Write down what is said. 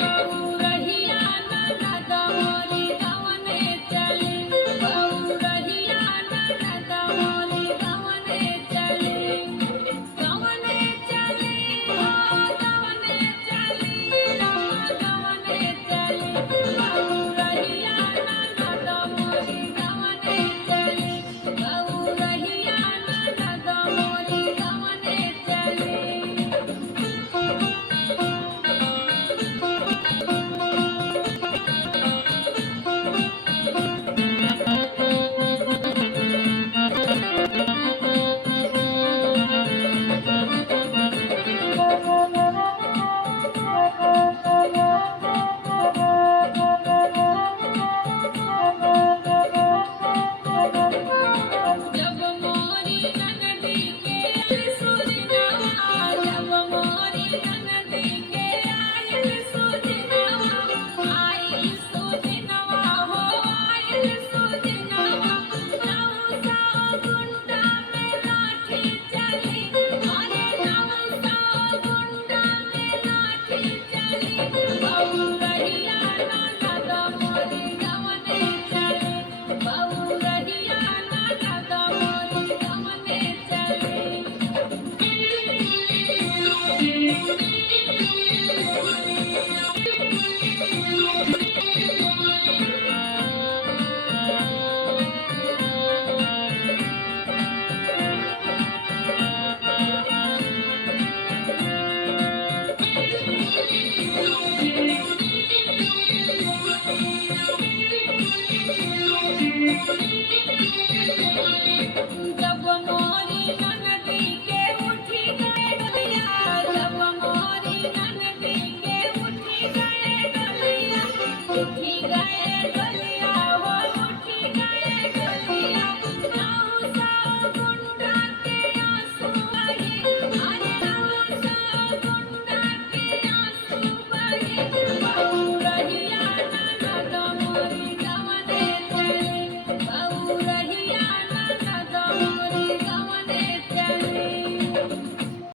बहुरहिया ननद मोरी गवने चली, बहुरहिया ननद मोरी गवने चली, गवने चली हो गवने चली हो गवने चली, बहुरहिया ननद मोरी गवने चली, बहुरहिया ननद मोरी गवने चली। जब मोरी ननदी के सुजनवा, जब मोरी ननदी के आयल सुजनवा, आयल सुजनवा हो आयल सुजनवा, नौ सौ गुंडा में लाठी चली, अरे नौ सौ गुंडा में लाठी चली, बहुरहिया ननद मोरी गवने चली, बहुरहिया ननद मोरी गवने चली। जब मोरी ननदी के उठी गए डलिया, जब मोरी ननदी के उठी गए डलिया, उठी गए